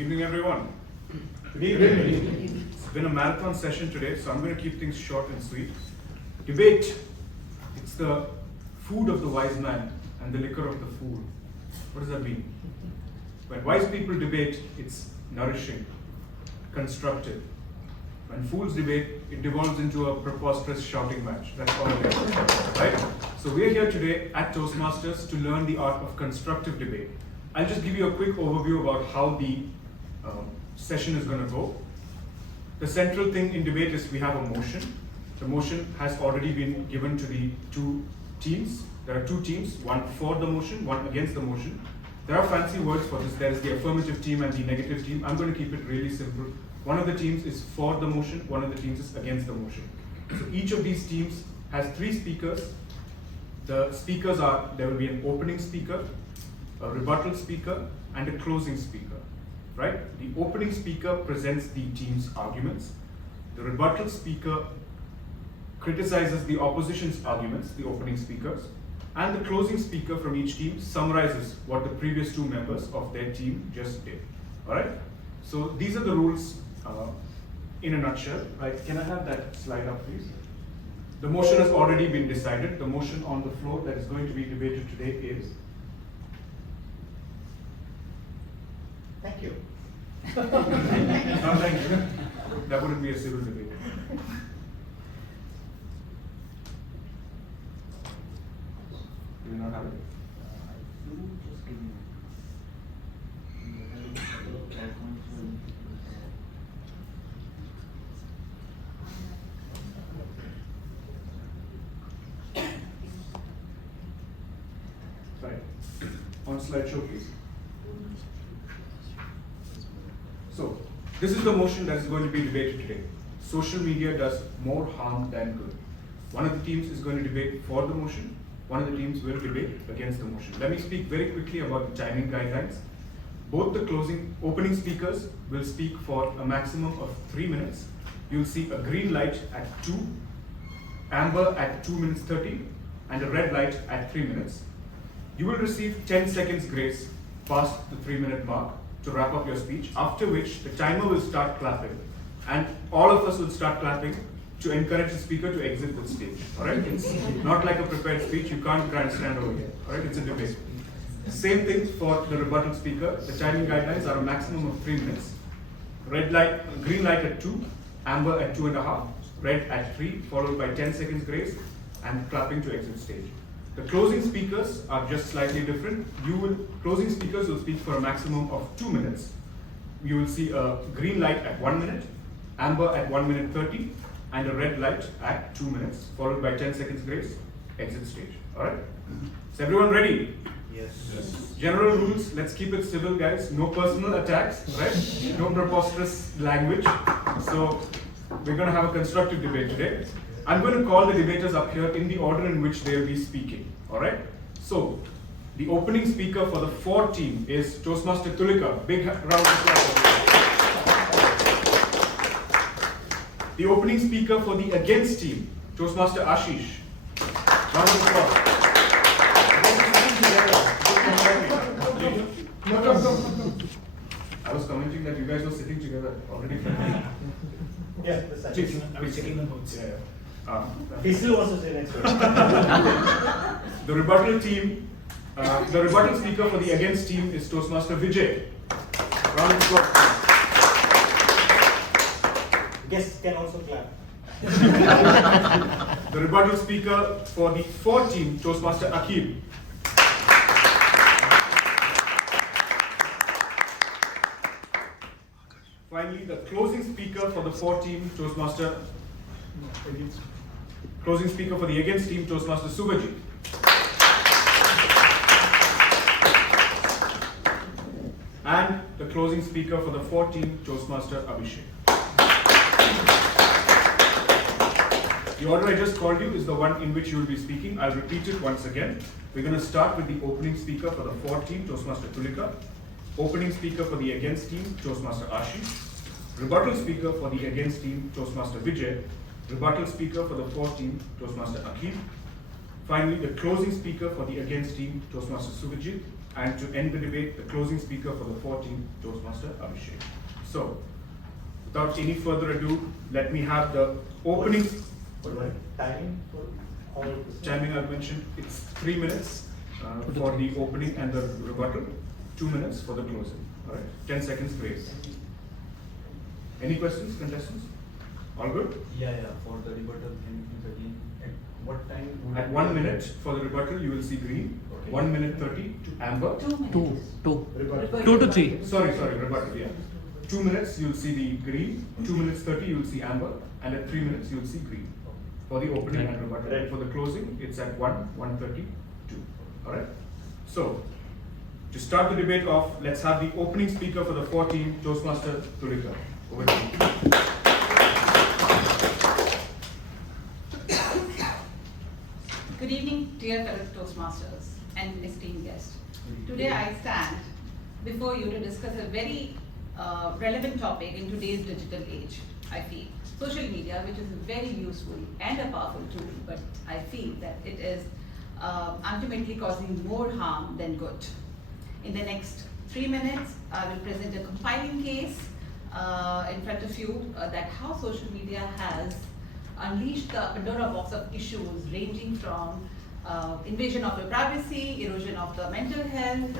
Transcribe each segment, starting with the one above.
Good evening, everyone. Good evening. It's been a marathon session today, so I'm going to keep things short and sweet. Debate. It's the food of the wise man and the liquor of the fool. What does that mean? When wise people debate, it's nourishing, constructive. When fools debate, it devolves into a preposterous shouting match. That's all it is, right? So we're here today at Toastmasters to learn the art of constructive debate. I'll just give you a quick overview about how the session is going to go. The central thing in debate is we have a motion. The motion has already been given to the two teams. There are two teams, one for the motion, one against the motion. There are fancy words for this. There is the affirmative team and the negative team. I'm going to keep it really simple. One of the teams is for the motion, one of the teams is against the motion. So each of these teams has three speakers. The speakers are, there will be an opening speaker, a rebuttal speaker, and a closing speaker, right? The opening speaker presents the team's arguments. The rebuttal speaker criticizes the opposition's arguments, the opening speakers, and the closing speaker from each team summarizes what the previous two members of their team just did, all right? So these are the rules in a nutshell, right? Can I have that slide up, please? The motion has already been decided. The motion on the floor that is going to be debated today is... Thank you. No, thank you. That wouldn't be a civil debate. Do you not have it? Just give me. Right. On slideshow, please. So, this is the motion that is going to be debated today. Social media does more harm than good. One of the teams is going to debate for the motion. One of the teams will debate against the motion. Let me speak very quickly about the timing guidelines. Both the opening speakers will speak for a maximum of 3 minutes. You'll see a green light at 2, amber at 2 minutes 30, and a red light at 3 minutes. You will receive 10 seconds grace past the 3-minute mark to wrap up your speech, after which the timer will start clapping, and all of us will start clapping to encourage the speaker to exit the stage. All right? It's not like a prepared speech. You can't grandstand over here. All right? It's a debate. Same thing for the rebuttal speaker. The timing guidelines are a maximum of 3 minutes. Red light, green light at 2, amber at 2.5, red at 3, followed by 10 seconds grace, and clapping to exit stage. The closing speakers are just slightly different. Closing speakers will speak for a maximum of 2 minutes. You will see a green light at 1 minute, amber at 1 minute 30, and a red light at 2 minutes, followed by 10 seconds grace, exit stage. All right? Is everyone ready? Yes. General rules, let's keep it civil, guys. No personal attacks, right? No preposterous language. So we're going to have a constructive debate today. I'm going to call the debaters up here in the order in which they'll be speaking. All right? So the opening speaker for the for team is Toastmaster Tulika. Big round of applause. The opening speaker for the against team, Toastmaster Ashish. Round of applause. I was commenting that you guys were sitting together already. Yeah, I was checking the notes. Yeah. He still wants to say next one. The rebuttal team, the rebuttal speaker for the against team is Toastmaster Vijay. Round of applause. Guests can also clap. The rebuttal speaker for the for team, Toastmaster Aqib. Finally, the closing speaker for the for team, Toastmaster. Closing speaker for the against team, Toastmaster Suvojit. And the closing speaker for the for team, Toastmaster Abhishek. The order I just called you is the one in which you will be speaking. I'll repeat it once again. We're going to start with the opening speaker for the for team, Toastmaster Tulika. Opening speaker for the against team, Toastmaster Ashish. Rebuttal speaker for the against team, Toastmaster Vijay. Rebuttal speaker for the for team, Toastmaster Aqib. Finally, the closing speaker for the against team, Toastmaster Suvojit. And to end the debate, the closing speaker for the 14th Toastmaster, Abhishek. So, without any further ado, let me have the opening. Timing for all this? Timing I've mentioned, it's 3 minutes for the opening and the rebuttal, 2 minutes for the closing. All right, 10 seconds grace. Any questions, contestants? All good? Yeah, for the rebuttal, can you please again, at what time? At 1 minute for the rebuttal, you will see green. Okay. 1 minute 30 to amber. 2 minutes. Rebuttal. 2 to 3. Sorry, rebuttal, yeah. 2 minutes, you'll see the green. 2 minutes 30, you'll see amber. And at 3 minutes, you'll see green. For the opening and rebuttal. Right. For the closing, it's at 1:32. All right? So, to start the debate off, let's have the opening speaker for the 14th Toastmaster, Tulika. Over to you. Good evening, dear fellow Toastmasters and esteemed guests. Today I stand before you to discuss a very relevant topic in today's digital age, I feel. Social media, which is very useful and a powerful tool, but I feel that it is ultimately causing more harm than good. In the next 3 minutes, I will present a compiling case in front of you that how social media has unleashed the Pandora box of issues ranging from invasion of your privacy, erosion of the mental health,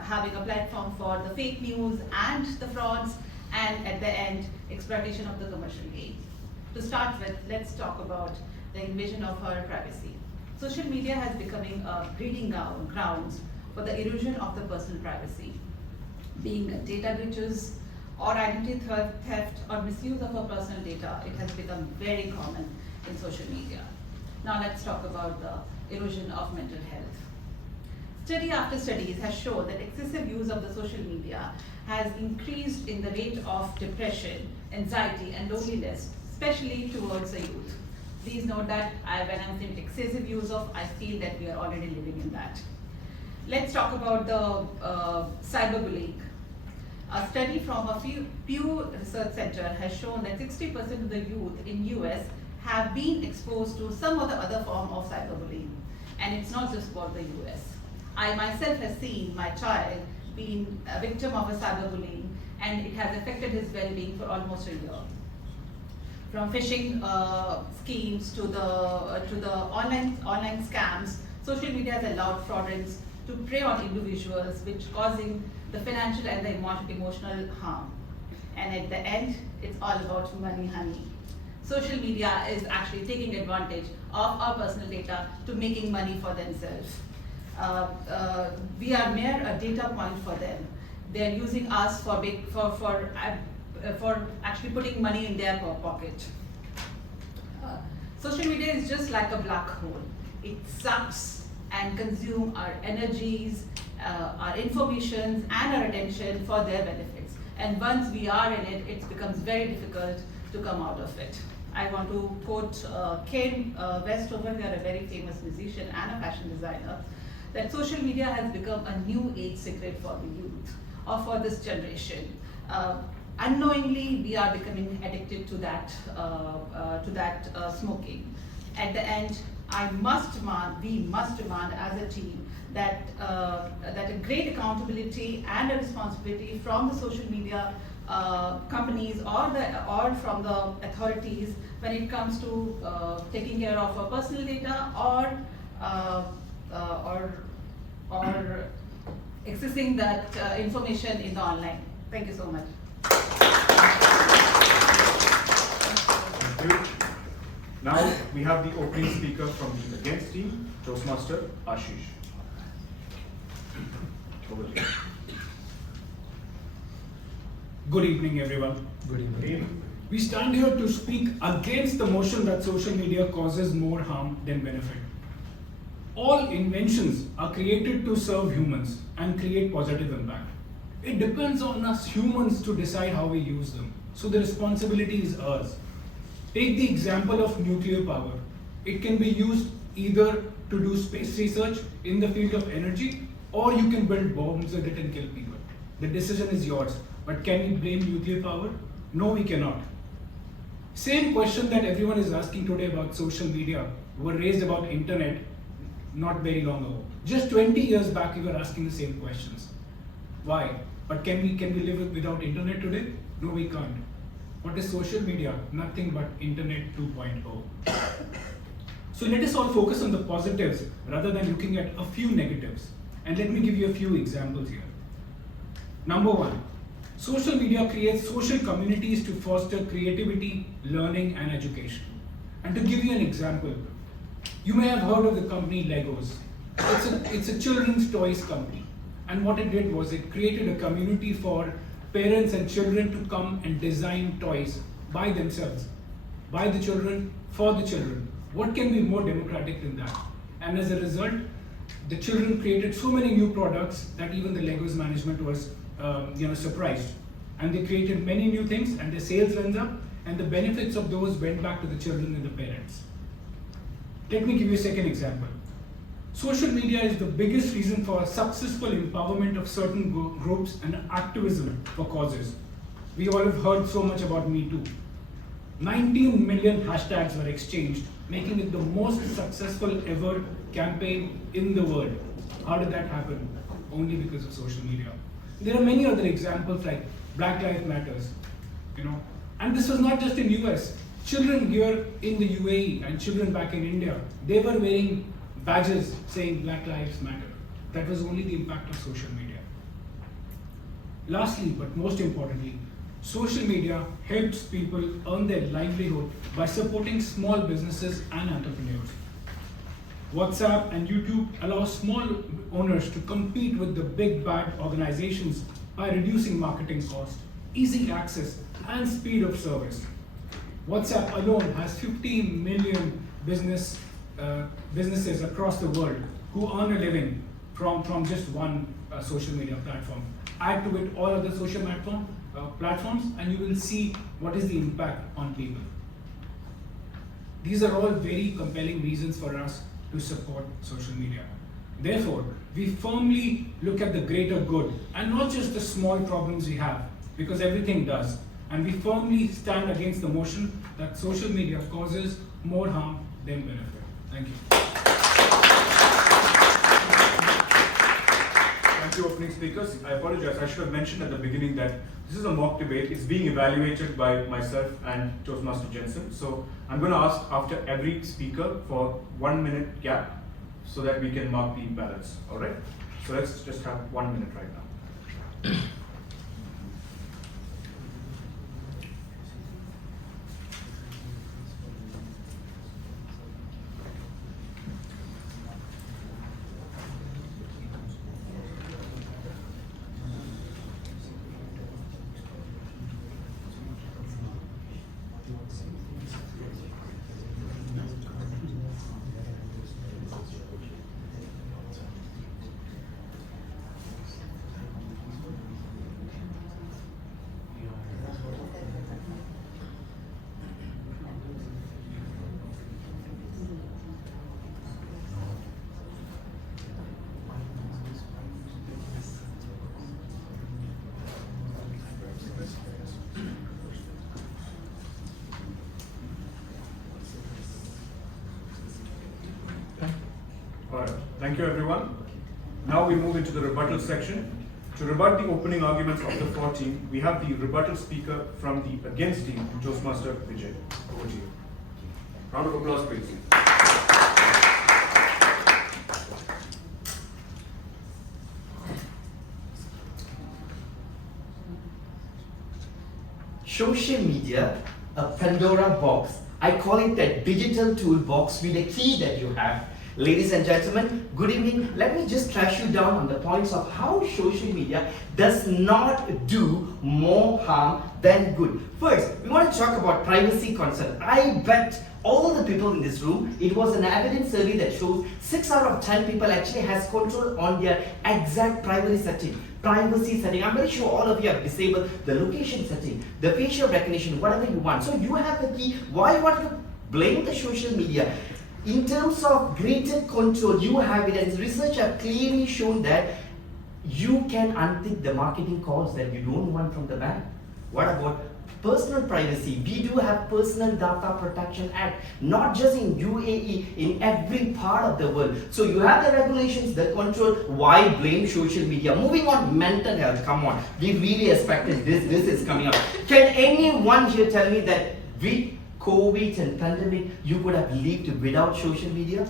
having a platform for the fake news and the frauds, and at the end, exploitation of the commercial gain. To start with, let's talk about the invasion of our privacy. Social media has becoming a breeding grounds for the erosion of the personal privacy, being data breaches or identity theft or misuse of our personal data. It has become very common in social media. Now let's talk about the erosion of mental health. Study after studies has shown that excessive use of the social media has increased in the rate of depression, anxiety, and loneliness, especially towards the youth. Please note that when I'm saying excessive use of, I feel that we are already living in that. Let's talk about the cyberbullying. A study from a Pew Research Center has shown that 60% of the youth in US have been exposed to some or the other form of cyberbullying. And it's not just about the US. I myself have seen my child being a victim of a cyberbullying, and it has affected his well-being for almost a year. From phishing schemes to the online scams, social media has allowed fraudulents to prey on individuals, which causing the financial and the emotional harm. And at the end, it's all about money, honey. Social media is actually taking advantage of our personal data to making money for themselves. We are mere a data point for them. They're using us for actually putting money in their pocket. Social media is just like a black hole. It sucks and consumes our energies, our information, and our attention for their benefits. And once we are in it, it becomes very difficult to come out of it. I want to quote Kane West over here, a very famous musician and a fashion designer, that social media has become a new age secret for the youth or for this generation. Unknowingly, we are becoming addicted to that smoking. At the end, we must demand as a team that a great accountability and a responsibility from the social media companies or from the authorities when it comes to taking care of our personal data or accessing that information in the online. Thank you so much. Thank you. Now we have the opening speaker from the against team, Toastmaster Ashish. Over to you. Good evening, everyone. Good evening. We stand here to speak against the motion that social media causes more harm than benefit. All inventions are created to serve humans and create positive impact. It depends on us humans to decide how we use them. So the responsibility is ours. Take the example of nuclear power. It can be used either to do space research in the field of energy, or you can build bombs with it and kill people. The decision is yours. But can we blame nuclear power? No, we cannot. Same question that everyone is asking today about social media were raised about internet not very long ago. Just 20 years back, we were asking the same questions. Why? But can we live without internet today? No, we can't. What is social media? Nothing but internet 2.0. So let us all focus on the positives rather than looking at a few negatives. And let me give you a few examples here. Number one, social media creates social communities to foster creativity, learning, and education. And to give you an example, you may have heard of the company Legos. It's a children's toys company. And what it did was it created a community for parents and children to come and design toys by themselves, by the children, for the children. What can be more democratic than that? And as a result, the children created so many new products that even the Legos management was surprised. And they created many new things and the sales went up and the benefits of those went back to the children and the parents. Let me give you a second example. Social media is the biggest reason for successful empowerment of certain groups and activism for causes. We all have heard so much about Me Too. 19 million hashtags were exchanged, making it the most successful ever campaign in the world. How did that happen? Only because of social media. There are many other examples like Black Lives Matters, and this was not just in US. Children here in the UAE and children back in India, they were wearing badges saying Black Lives Matter. That was only the impact of social media. Lastly, but most importantly, social media helps people earn their livelihood by supporting small businesses and entrepreneurs. WhatsApp and YouTube allow small owners to compete with the big bad organizations by reducing marketing costs, easy access, and speed of service. WhatsApp alone has 15 million businesses across the world who earn a living from just one social media platform. Add to it all other social platforms and you will see what is the impact on people. These are all very compelling reasons for us to support social media. Therefore, we firmly look at the greater good and not just the small problems we have, because everything does. And we firmly stand against the motion that social media causes more harm than benefit. Thank you. Thank you, opening speakers. I apologize. I should have mentioned at the beginning that this is a mock debate. It's being evaluated by myself and Toastmaster Jenson. So I'm going to ask after every speaker for 1 minute gap so that we can mark the balance. All right? So let's just have 1 minute right now. Alright, thank you everyone. Now we move into the rebuttal section. To rebut the opening arguments of the floor team, we have the rebuttal speaker from the against team, Toastmaster Vijay. Over to you. Round of applause, please. Social media, a Pandora box. I call it a digital toolbox with a key that you have. Ladies and gentlemen, good evening. Let me just trash you down on the points of how social media does not do more harm than good. First, we want to talk about privacy concern. I bet all the people in this room, it was an evidence survey that shows 6 out of 10 people actually has control on their exact privacy setting. I'm very sure all of you have disabled the location setting, the facial recognition, whatever you want. So you have the key. Why you want to blame the social media? In terms of greater control, you have it, and research have clearly shown that you can untick the marketing calls that you don't want from the bank. What about personal privacy. We do have Personal Data Protection Act, not just in UAE, in every part of the world. So you have the regulations, the control. Why blame social media? Moving on, mental health. Come on, we really expected this. This is coming up. Can anyone here tell me that with COVID and pandemic, you could have lived without social media?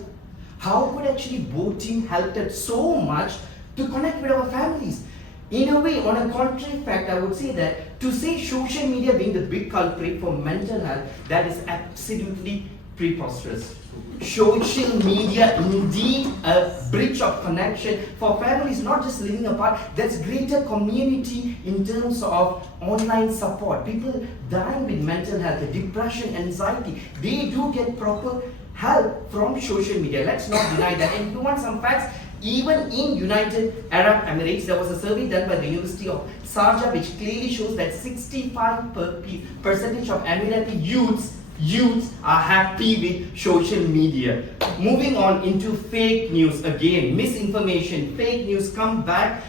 How could actually voting help us so much to connect with our families? In a way, on a contrary fact, I would say that to say social media being the big culprit for mental health, that is absolutely preposterous. Social media indeed a bridge of connection for families not just living apart. There's greater community in terms of online support. People dying with mental health, depression, anxiety, they do get proper help from social media. Let's not deny that. And you want some facts? Even in United Arab Emirates, there was a survey done by the University of Sharjah which clearly shows that 65% of Emirati youths are happy with social media. Moving on into fake news again, misinformation, fake news come back,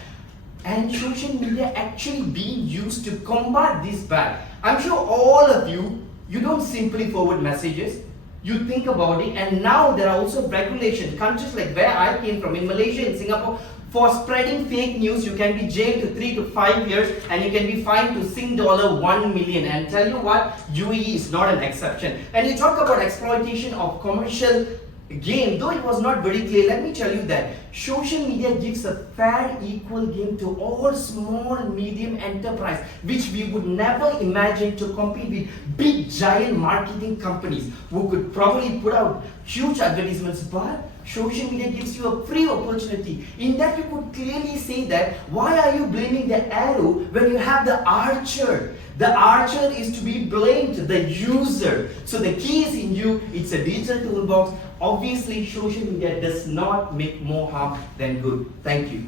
and social media actually being used to combat this bad. I'm sure all of you don't simply forward messages. You think about it, and now there are also regulations. Countries like where I came from, in Malaysia and Singapore, for spreading fake news, you can be jailed to 3 to 5 years, and you can be fined to Singh dollar 1 million. And tell you what, UAE is not an exception. And you talk about exploitation of commercial game, though it was not very clear, let me tell you that social media gives a fair, equal game to all small, medium enterprise, which we would never imagine to compete with big, giant marketing companies who could probably put out huge advertisements. But social media gives you a free opportunity. In that, you could clearly say that why are you blaming the arrow when you have the archer? The archer is to be blamed, the user. So the key is in you. It's a digital toolbox. Obviously, social media does not make more harm than good. Thank you.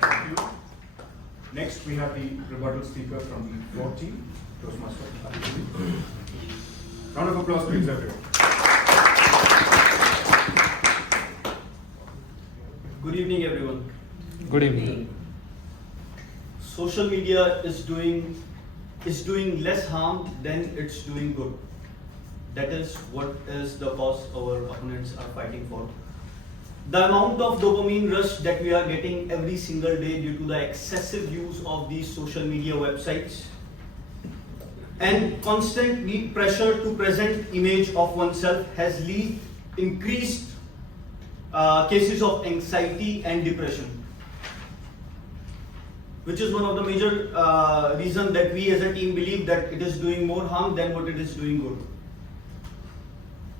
Thank you. Next, we have the rebuttal speaker from the floor team, Toastmasters. Round of applause, please, everyone. Good evening, everyone. Good evening. Social media is doing less harm than it's doing good. That is what is the cause our opponents are fighting for. The amount of dopamine rush that we are getting every single day due to the excessive use of these social media websites and constant pressure to present image of oneself has increased cases of anxiety and depression, which is one of the major reasons that we as a team believe that it is doing more harm than what it is doing good.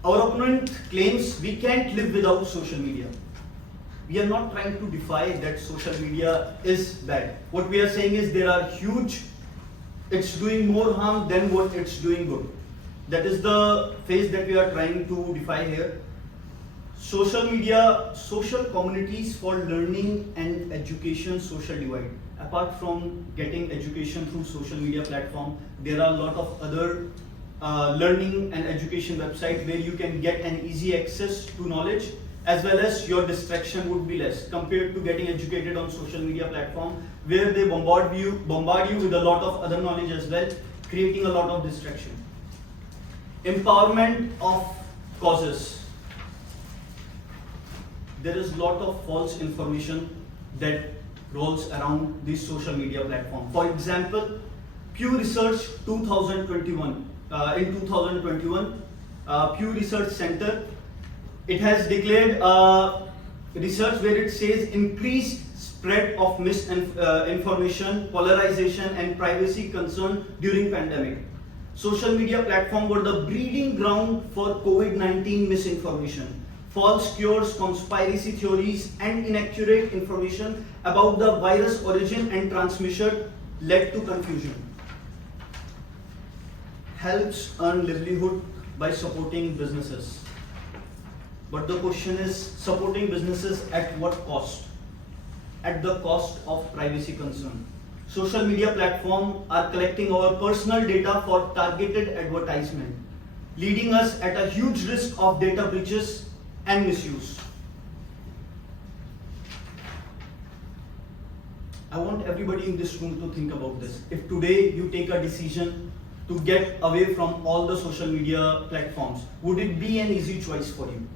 Our opponent claims we can't live without social media. We are not trying to defy that social media is bad. What we are saying is it's doing more harm than what it's doing good. That is the phase that we are trying to defy here. Social media, social communities for learning and education, social divide. Apart from getting education through social media platform, there are a lot of other learning and education websites where you can get an easy access to knowledge, as well as your distraction would be less compared to getting educated on social media platform where they bombard you with a lot of other knowledge as well, creating a lot of distraction. Empowerment of causes. There is a lot of false information that rolls around this social media platform. For example, Pew Research 2021. In 2021, Pew Research Center, it has declared research where it says increased spread of misinformation, polarization, and privacy concern during pandemic. Social media platform were the breeding ground for COVID-19 misinformation. False cures, conspiracy theories, and inaccurate information about the virus origin and transmission led to confusion. Helps earn livelihood by supporting businesses. But the question is, supporting businesses at what cost? At the cost of privacy concern. Social media platforms are collecting our personal data for targeted advertisement, leading us at a huge risk of data breaches and misuse. I want everybody in this room to think about this. If today you take a decision to get away from all the social media platforms, would it be an easy choice for you?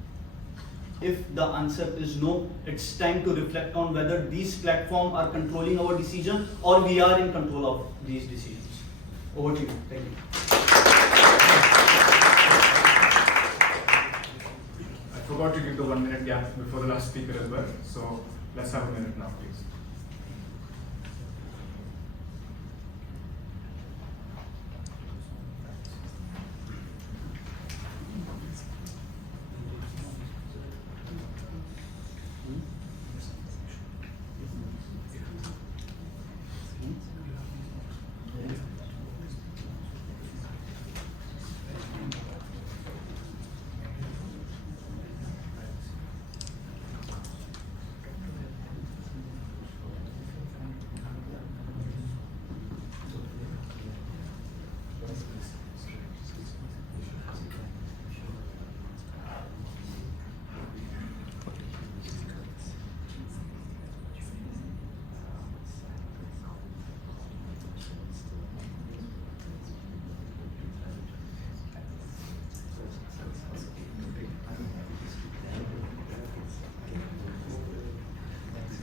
If the answer is no, it's time to reflect on whether these platforms are controlling our decision or we are in control of these decisions. Over to you. Thank you. I forgot to give the 1 minute gap before the last speaker as well, so let's have a minute now, please.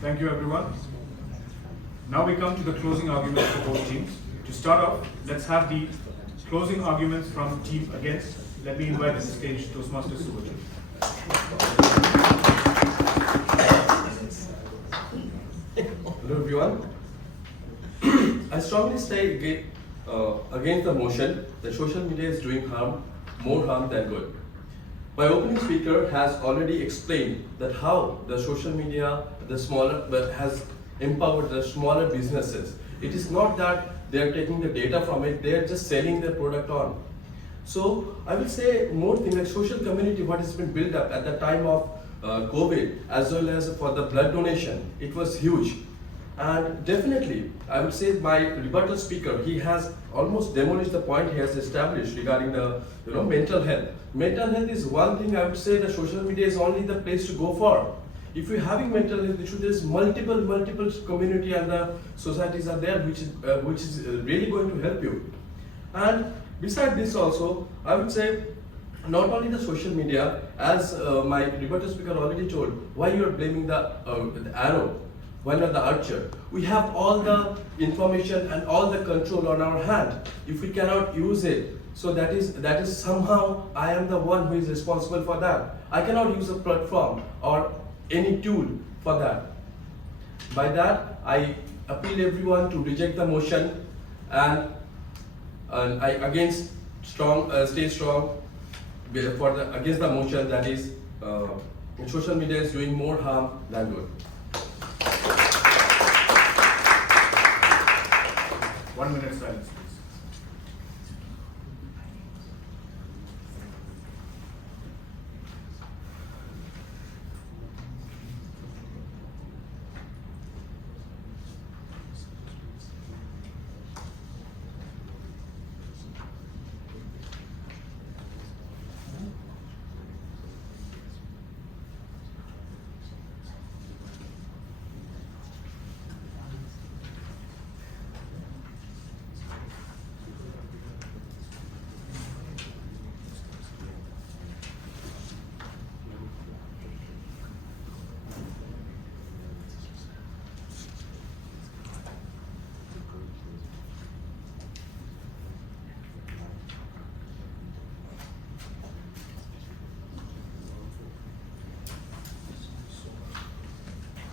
Thank you, everyone. Now we come to the closing arguments for both teams. To start off, let's have the closing arguments from team against. Let me invite to the stage Toastmasters Suvojit. Hello everyone. I strongly say against the motion that social media is doing more harm than good. My opening speaker has already explained that how the social media has empowered the smaller businesses. It is not that they are taking the data from it, they are just selling their product on. So I will say more things like social community, what has been built up at the time of COVID, as well as for the blood donation, it was huge. And definitely, I would say my rebuttal speaker, he has almost demolished the point he has established regarding the mental health. Mental health is one thing I would say that social media is only the place to go for. If you're having mental health issue, there's multiple community and the societies are there which is really going to help you. And beside this also, I would say not only the social media, as my rebuttal speaker already told, why you are blaming the arrow, why not the archer? We have all the information and all the control on our hand. If we cannot use it, so that is somehow I am the one who is responsible for that. I cannot use a platform or any tool for that. By that, I appeal everyone to reject the motion, and I against stay strong against the motion that is social media is doing more harm than good. 1 minute silence, please.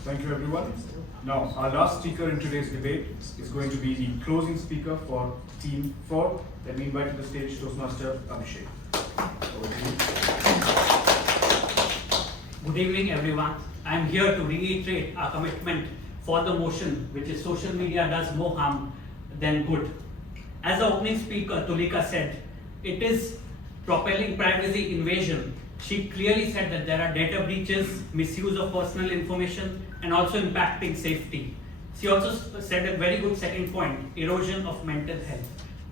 Thank you, everyone. Now, our last speaker in today's debate is going to be the closing speaker for Team 4. Let me invite to the stage Toastmaster Abhishek. Over to you. Good evening, everyone. I am here to reiterate our commitment for the motion, which is social media does more harm than good. As the opening speaker, Tulika, said, it is propelling privacy invasion. She clearly said that there are data breaches, misuse of personal information, and also impacting safety. She also said a very good second point, erosion of mental health.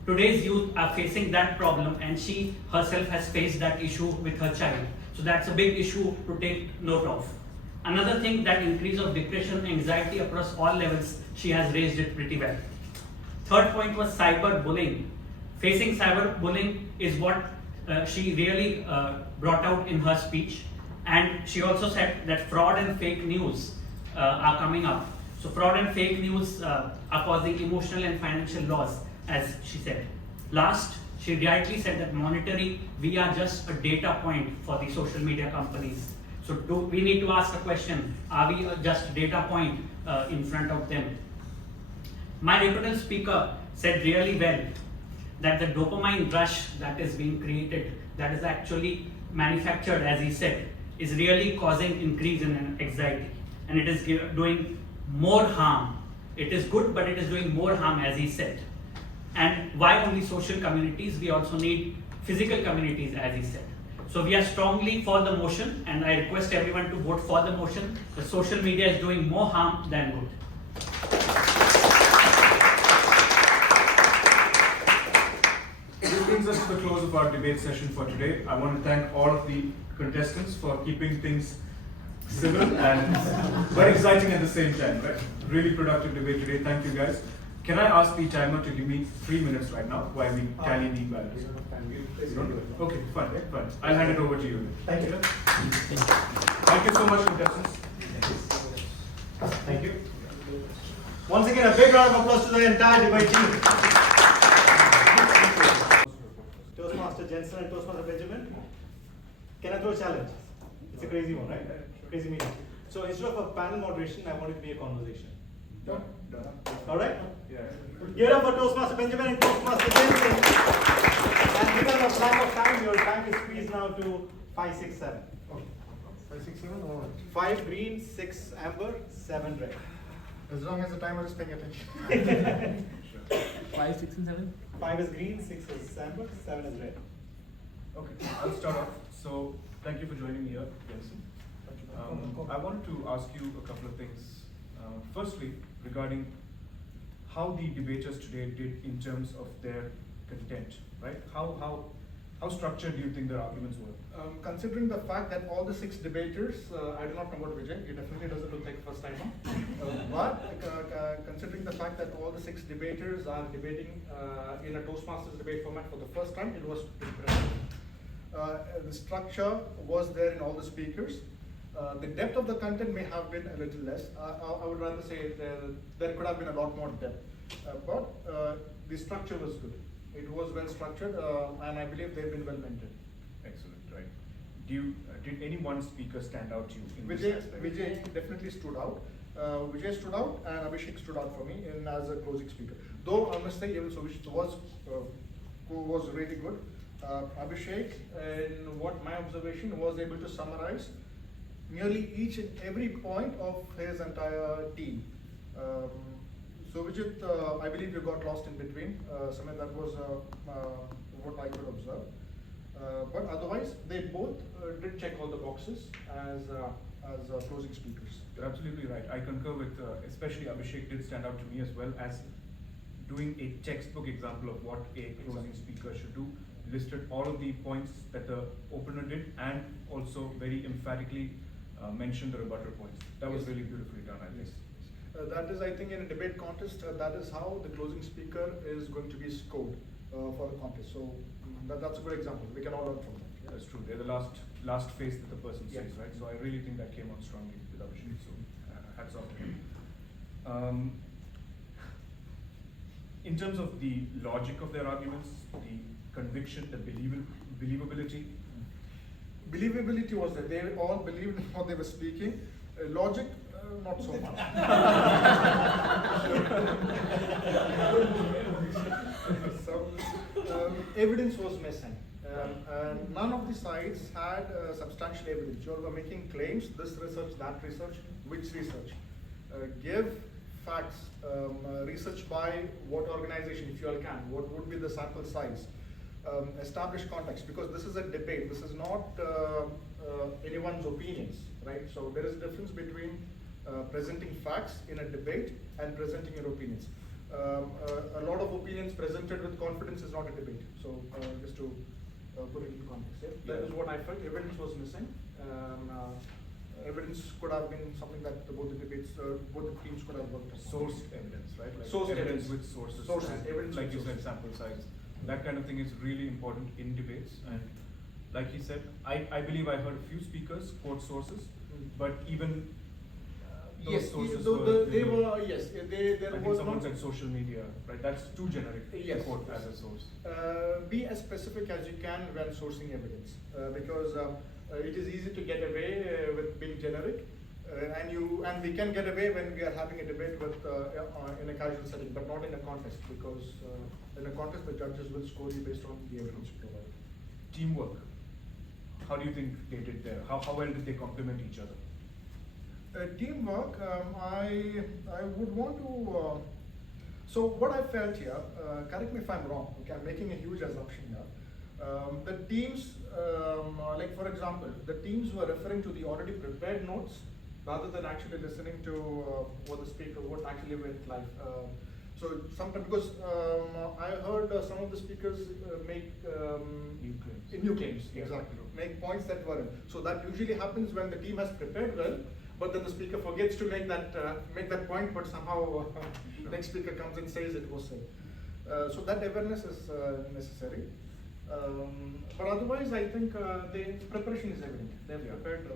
Today's youth are facing that problem, and she herself has faced that issue with her child. So that's a big issue to take note of. Another thing, that increase of depression, anxiety across all levels, she has raised it pretty well. Third point was cyberbullying. Facing cyberbullying is what she really brought out in her speech. And she also said that fraud and fake news are coming up. So fraud and fake news are causing emotional and financial loss, as she said. Last, she rightly said that monetary, we are just a data point for the social media companies. So we need to ask a question, are we just a data point in front of them? My rebuttal speaker said really well that the dopamine rush that is being created, that is actually manufactured, as he said, is really causing increase in anxiety, and it is doing more harm. It is good, but it is doing more harm, as he said. And why only social communities? We also need physical communities, as he said. So we are strongly for the motion, and I request everyone to vote for the motion. The social media is doing more harm than good. This brings us to the close of our debate session for today. I want to thank all of the contestants for keeping things civil and but exciting at the same time, right? Really productive debate today. Thank you guys. Can I ask the timer to give me 3 minutes right now while we tally the ballots? Okay, fine. I'll hand it over to you. Thank you. Thank you so much, contestants. Thank you. Once again, a big round of applause to the entire debate team. Toastmaster Jenson and Toastmaster Benjamin. Can I throw a challenge? It's a crazy one, right? Crazy meeting. So instead of a panel moderation, I want it to be a conversation. Done. All right? Yeah. Give it up for Toastmaster Benjamin and Toastmaster Jenson. And because of lack of time, your time is squeezed now to 5, 6, 7. Okay. 5, 6, 7 or 5 green, 6 amber, 7 red. As long as the timer is paying attention. 5, 6, and 7? 5 is green, 6 is amber, 7 is red. Okay, I'll start off. So, thank you for joining me here, Jenson. I wanted to ask you a couple of things. Firstly, regarding how the debaters today did in terms of their content, right? How structured do you think their arguments were? Considering the fact that all the 6 debaters, I do not know about Vijay, he definitely doesn't look like first timer. But considering the fact that all the 6 debaters are debating in a Toastmasters debate format for the first time, it was impressive. The structure was there in all the speakers. The depth of the content may have been a little less. I would rather say there could have been a lot more depth. But the structure was good. It was well structured, and I believe they've been well maintained. Excellent, right? Did any one speaker stand out to you in this aspect? Vijay definitely stood out. Vijay stood out, and Abhishek stood out for me as a closing speaker. Though I must say, even Suvojit was really good. Abhishek, in what my observation, was able to summarize nearly each and every point of his entire team. Suvojit, I believe you got lost in between. Somewhere that was what I could observe. But otherwise, they both did check all the boxes as closing speakers. You're absolutely right. I concur with, especially Abhishek did stand out to me as well as doing a textbook example of what a closing speaker should do. Listed all of the points that the opener did and also very emphatically mentioned the rebuttal points. That was really beautifully done, I think. That is, I think, in a debate contest, that is how the closing speaker is going to be scored for the contest. So that's a good example. We can all learn from that. Yeah. That's true. They're the last face that the person says, right? So I really think that came out strongly with Abhishek. So hats off to him. In terms of the logic of their arguments, the conviction, the believability. Believability was there. They all believed in what they were speaking. Logic, not so much. So, evidence was missing. And none of the sides had substantial evidence. You all were making claims, this research, that research, which research. Give facts, research by what organization, if you all can, what would be the sample size. Establish context, because this is a debate, this is not anyone's opinions, right? So there is a difference between presenting facts in a debate and presenting your opinions. A lot of opinions presented with confidence is not a debate. So just to put it into context, yeah? That is what I felt. Evidence was missing. evidence could have been something that both the debates, both the teams could have worked on. Sourced evidence, right? Like Sourced evidence. with sources. Sources, and evidence like with you said, sources. sample size. That kind of thing is really important in debates. And like he said, I believe I heard a few speakers quote sources, but even those Yes, sources they were, yes, there I think was someone not. said social media, right? That's too generic to Yes, quote yes. as a source. Be as specific as you can when sourcing evidence, because it is easy to get away with being generic, and we can get away when we are having a debate with in a casual setting, but not in a contest, because in a contest the judges will score you based on the evidence you provide. Teamwork. How do you think they did there? How well did they complement each other? Teamwork, I would want to. So what I felt here, correct me if I'm wrong. Okay, I'm making a huge assumption here. The teams, like for example, the teams were referring to the already prepared notes rather than actually listening to what actually went live. So sometimes, because I heard some of the speakers make new claims, Yeah. exactly, make points that weren't. So that usually happens when the team has prepared well, but then the speaker forgets to make that point, but somehow next speaker comes and says it was said. So that awareness is necessary. But otherwise, I think the preparation is evident. They have prepared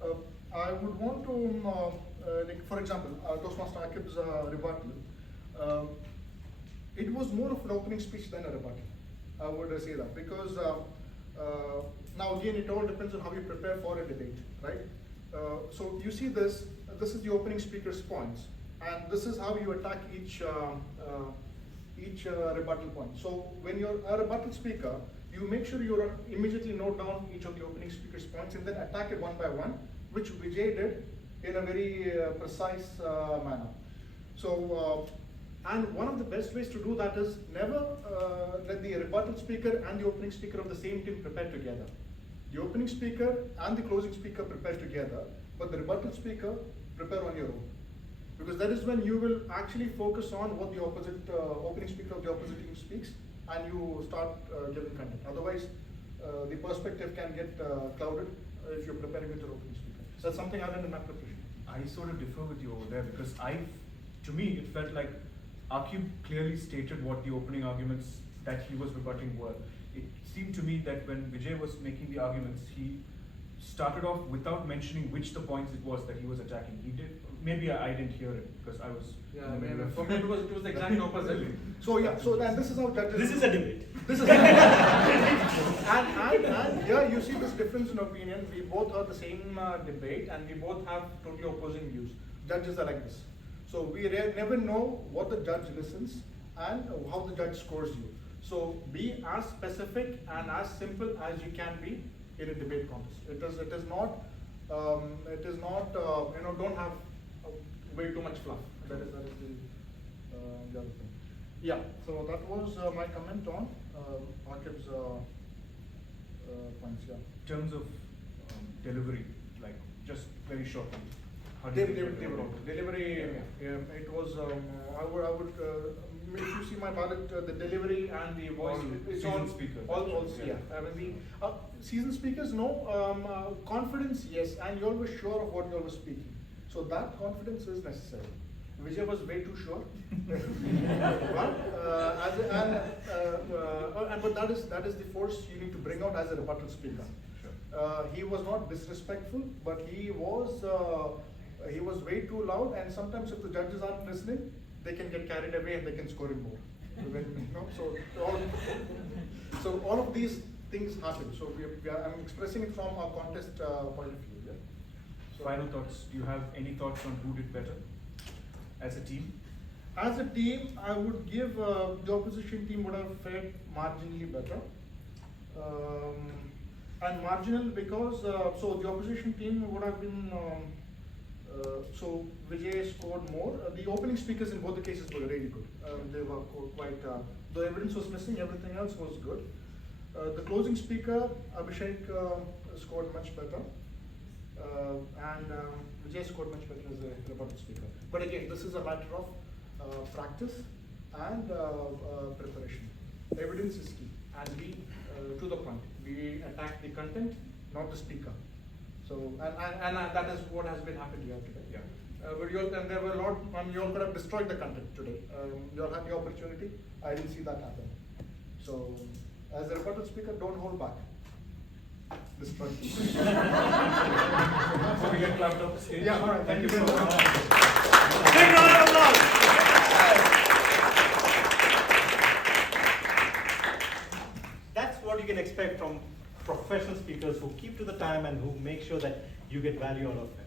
well. I would want to, like for example, Toastmaster Aqib's rebuttal. It was more of an opening speech than a rebuttal. I would say that because now again, it all depends on how you prepare for a debate, right? So you see this. This is the opening speaker's points, and this is how you attack each rebuttal point. So when you're a rebuttal speaker, you make sure you immediately note down each of the opening speaker's points and then attack it one by one, which Vijay did in a very precise manner. So, and one of the best ways to do that is never let the rebuttal speaker and the opening speaker of the same team prepare together. The opening speaker and the closing speaker prepare together, but the rebuttal speaker prepare on your own. Because that is when you will actually focus on what the opening speaker of the opposite team speaks, and you start giving content. Otherwise, the perspective can get clouded if you're preparing with your opening speaker. So that's something I learned in my preparation. I sort of differ with you over there because to me, it felt like Aqib clearly stated what the opening arguments that he was rebutting were. It seemed to me that when Vijay was making the arguments, he started off without mentioning which the points it was that he was attacking. He did. Maybe I didn't hear it because I was. Yeah, in the middle of- for me it was the exact opposite. So yeah, so then this is how judges. This is a debate. This is and here you see this difference in opinion. We both heard the same debate and we both have totally opposing views. Judges are like this. So we never know what the judge listens and how the judge scores you. So be as specific and as simple as you can be in a debate contest. It is not don't have way too much fluff. That is the other thing. Yeah, so that was my comment on Aqib's points. Yeah. In terms of delivery, like just very shortly. How They did were all good. Delivery. It was. I would. If you see my ballot, the delivery and the voice. It's seasoned all speakers. All. Yeah. I mean the seasoned speakers. No. Confidence. Yes. And you're always sure of what you're speaking. So that confidence is necessary. Vijay was way too sure. But that is the force you need to bring out as a rebuttal speaker. Sure. He was not disrespectful, but he was way too loud. And sometimes, if the judges aren't listening, they can get carried away and they can score him more. So all of these things happen. So I'm expressing it from a contest point of view. Yeah? So, Final thoughts. Do you have any thoughts on who did better as a team? as a team, I would give the opposition team would have fared marginally better. And marginal because so the opposition team would have been so Vijay scored more. The opening speakers in both the cases were really good. They were quite. The evidence was missing. Everything else was good. The closing speaker Abhishek scored much better, and Vijay scored much better as a rebuttal speaker. But again, this is a matter of practice and preparation. Evidence is key, and we to the point. We attack the content, not the speaker. So, and that is what has been happening here today. Yeah. But and there were a lot, you all could have destroyed the content today. You all had the opportunity. I didn't see that happen. So, as a rebuttal speaker, don't hold back. Destroy. So we get clapped off the stage. Yeah, all right. Thank you very much. Big round of applause. That's what you can expect from professional speakers who keep to the time and who make sure that you get value out of it.